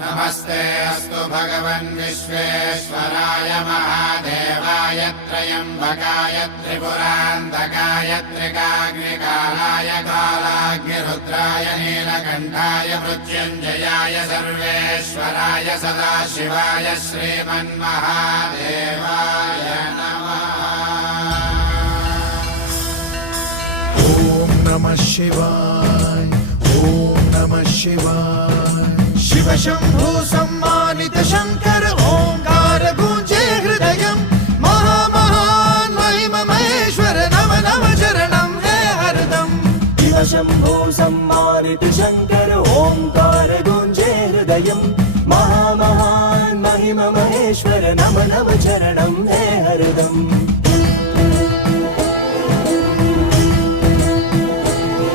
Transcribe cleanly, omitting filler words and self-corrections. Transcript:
नमस्ते अस्तु भगवन् विश्वेश्वराय महादेवाय त्र्यम्बकाय त्रिपुरान्तकाय त्रिकाग्निकालाय कालाग्निरुद्राय नीलकण्ठाय मृत्युञ्जयाय सर्वेश्वराय सदाशिवाय श्रीमन्महादेवाय नमः। ॐ नमः शिवाय, ॐ नमः शिवाय। शिव शंभु सम्मानित शंकर ओंकार गूंजे हृदयं महामहान महिम महेश्वर नम नम चरणं हे हरदम। शिव शंभु सम्मानित शंकर ओंकार गूंजे हृदयं महामहान महिम महेश्वर नम नम चरणं हे हरदम।